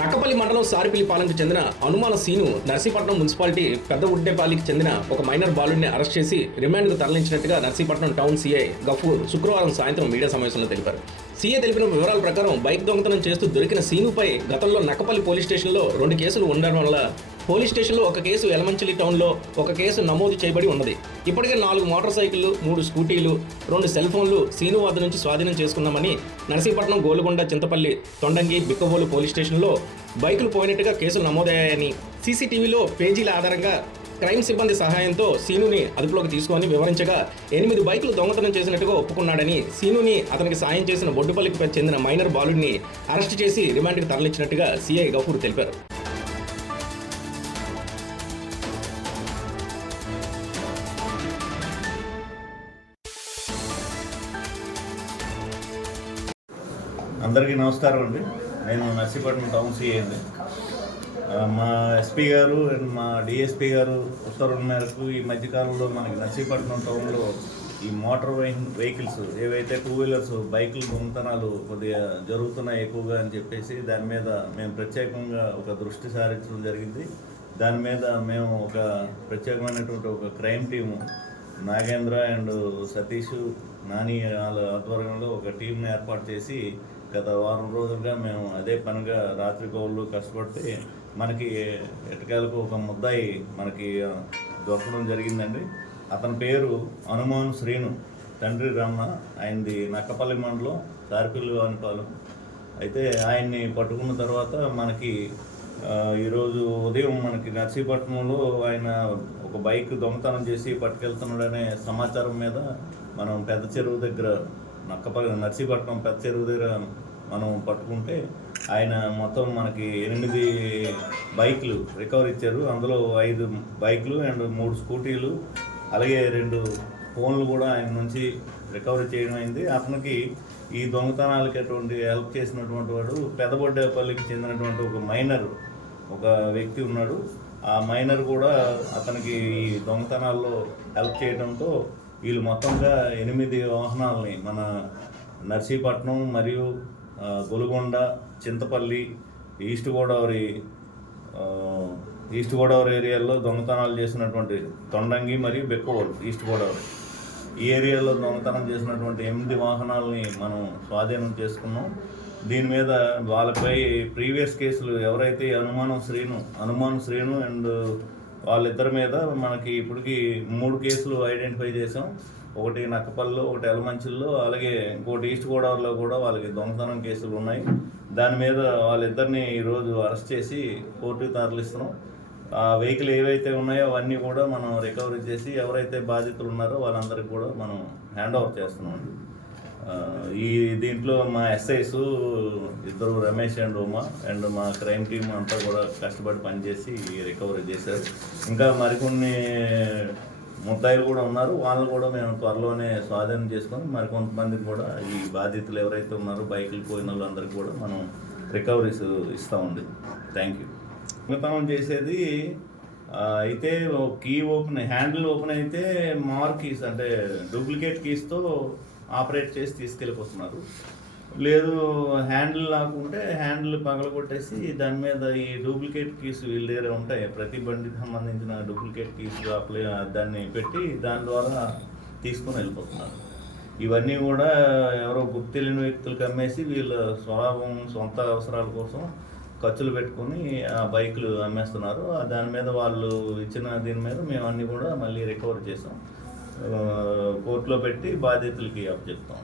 నక్కపల్లి మండలం సారిపిల్లిపాలెంకు చెందిన అనుమాన సీను నర్సీపట్నం మున్సిపాలిటీ పెద్ద ఉడ్డేపల్లికి చెందిన ఒక మైనర్ బాలుడిని అరెస్ట్ చేసి రిమాండ్కు తరలించినట్టుగా నర్సీపట్నం టౌన్ సీఐ గఫూర్ శుక్రవారం సాయంత్రం మీడియా సమావేశంలో తెలిపారు. సీఐ తెలిపిన వివరాల ప్రకారం బైక్ దొంగతనం చేస్తూ దొరికిన సీనుపై గతంలో నక్కపల్లి పోలీస్ స్టేషన్లో 2 కేసులు ఉండడం వల్ల పోలీస్ స్టేషన్లో ఒక కేసు ఎలమంచిలి టౌన్లో ఒక కేసు నమోదు చేయబడి ఉన్నది. ఇప్పటికే 4 మోటార్ సైకిళ్లు, 3 స్కూటీలు, 2 సెల్ ఫోన్లు సీను వద్ద నుంచి స్వాధీనం చేసుకున్నామని నర్సీపట్నం, గోలుగొండ, చింతపల్లి, తొండంగి, బిక్కబోలు పోలీస్ స్టేషన్లో బైకులు పోయినట్టుగా కేసులు నమోదయ్యాయని, సీసీటీవీలో పేజీల ఆధారంగా క్రైమ్ సిబ్బంది సహాయంతో సీనుని అదుపులోకి తీసుకొని వివరించగా 8 బైకులు దొంగతనం చేసినట్టుగా ఒప్పుకున్నాడని, సీనుని అతనికి సాయం చేసిన బొడ్డుపల్లికి చెందిన మైనర్ బాలుడిని అరెస్ట్ చేసి రిమాండ్కి తరలించినట్టుగా సీఐ గఫూర్ తెలిపారు. అందరికీ నమస్కారం అండి. నేను నర్సీపట్నం టౌన్ సీఐ అండి. మా ఎస్పీ గారు అండ్ మా డిఎస్పీ గారు ఉత్తర్వుల మేరకు ఈ మధ్యకాలంలో మనకి నర్సీపట్నం టౌన్లో ఈ మోటార్ వెహికల్స్ ఏవైతే 2 వీలర్స్, బైకులు దొంగతనాలు కొద్దిగా జరుగుతున్నాయి ఎక్కువగా అని చెప్పేసి దాని మీద మేము ప్రత్యేకంగా ఒక దృష్టి సారించడం జరిగింది. దాని మీద మేము ఒక ప్రత్యేకమైనటువంటి ఒక crime team Nagendra and Satish, Nani వాళ్ళ ఆధ్వర్యంలో ఒక టీంని ఏర్పాటు చేసి గత వారం రోజులుగా మేము అదే పనిగా రాత్రి కోళ్ళు కష్టపడితే మనకి ఎటకాలకు ఒక ముద్దాయి మనకి దొరకడం జరిగిందండి. అతని పేరు అనుమాన్ శ్రీను, తండ్రి రమణ, ఆయనది నక్కపల్లి మండలం సారిపిల్లి వానిపాలెం. అయితే ఆయన్ని పట్టుకున్న తర్వాత మనకి ఈరోజు ఉదయం మనకి నర్సీపట్నంలో ఆయన ఒక బైక్ దొంగతనం చేసి పట్టుకెళ్తున్నాడనే సమాచారం మీద మనం పెద్ద చెరువు దగ్గర నర్సీపట్నం పెద్ద చెరువు దగ్గర మనం పట్టుకుంటే ఆయన మొత్తం మనకి 8 బైకులు రికవర్ ఇచ్చారు. అందులో 5 బైకులు అండ్ 3 స్కూటీలు, అలాగే 2 ఫోన్లు కూడా ఆయన నుంచి రికవరీ చేయడం అయింది. అతనికి ఈ దొంగతనాలకి అటువంటి హెల్ప్ చేసినటువంటి వాడు పెద్దబొడ్డేపల్లికి చెందినటువంటి ఒక వ్యక్తి ఉన్నాడు. ఆ మైనర్ కూడా అతనికి ఈ దొంగతనాల్లో హెల్ప్ చేయడంతో వీళ్ళు మొత్తంగా 8 వాహనాలని మన నర్సీపట్నం మరియు గొలుగొండ, చింతపల్లి, ఈస్ట్ గోదావరి ఏరియాల్లో దొంగతనాలు చేసినటువంటి తొండంగి మరియు బెక్కవోలు ఈస్ట్ గోదావరి ఈ ఏరియాలో దొంగతనం చేసినటువంటి 8 వాహనాలని మనం స్వాధీనం చేసుకున్నాం. దీని మీద వాళ్ళపై ప్రీవియస్ కేసులు ఎవరైతే అనుమాన్ శ్రీను అండ్ వాళ్ళిద్దరి మీద మనకి ఇప్పటికి 3 కేసులు ఐడెంటిఫై చేసాం. ఒకటి నక్కపల్లిలో, ఒకటి ఎలమంచిల్లో, అలాగే ఇంకోటి ఈస్ట్ గోదావరిలో కూడా వాళ్ళకి దొంగతనం కేసులు ఉన్నాయి. దాని మీద వాళ్ళిద్దరిని ఈరోజు అరెస్ట్ చేసి కోర్టుకు తరలిస్తున్నాం. ఆ వెహికల్ ఏవైతే ఉన్నాయో అవన్నీ కూడా మనం రికవరీ చేసి ఎవరైతే బాధితులు ఉన్నారో వాళ్ళందరికీ కూడా మనం హ్యాండ్ ఓవర్ చేస్తున్నాం. ఈ దీంట్లో మా SIs 2 Ramesh and Uma and మా క్రైమ్ టీమ్ అంతా కూడా కష్టపడి పనిచేసి రికవరీ చేశారు. ఇంకా మరికొన్ని ముద్దాయిలు కూడా ఉన్నారు. వాళ్ళు కూడా మేము త్వరలోనే స్వాధీనం చేసుకొని మరికొంతమందికి కూడా ఈ బాధితులు ఎవరైతే ఉన్నారో బైకులు పోయిన వాళ్ళందరికీ కూడా మనం రికవరీస్ ఇస్తామండి. Thank you. దొంగతనం చేసేది అయితే కీ హ్యాండిల్ ఓపెన్ అయితే కీస్ అంటే డూప్లికేట్ కీస్తో ఆపరేట్ చేసి తీసుకెళ్ళిపోతున్నారు. లేదు హ్యాండిల్ లాక్కుంటే హ్యాండిల్ పగలగొట్టేసి దాని మీద ఈ డూప్లికేట్ కీస్ వీళ్ళ దగ్గర ఉంటాయి. ప్రతి బండికి సంబంధించిన డూప్లికేట్ కీస్ దాన్ని పెట్టి దాని ద్వారా తీసుకొని వెళ్ళిపోతున్నారు. ఇవన్నీ కూడా ఎవరో గుర్తు తెలియని వ్యక్తులకు అమ్మేసి వీళ్ళ సొంత అవసరాల కోసం ఖర్చులు పెట్టుకొని ఆ బైకులు అమ్మేస్తున్నారు. దాని మీద వాళ్ళు ఇచ్చిన దీని మీద మేము అన్నీ కూడా మళ్ళీ రికవర్ చేసాం. కోర్టులో పెట్టి బాధితులకి అప్పచెప్తాం.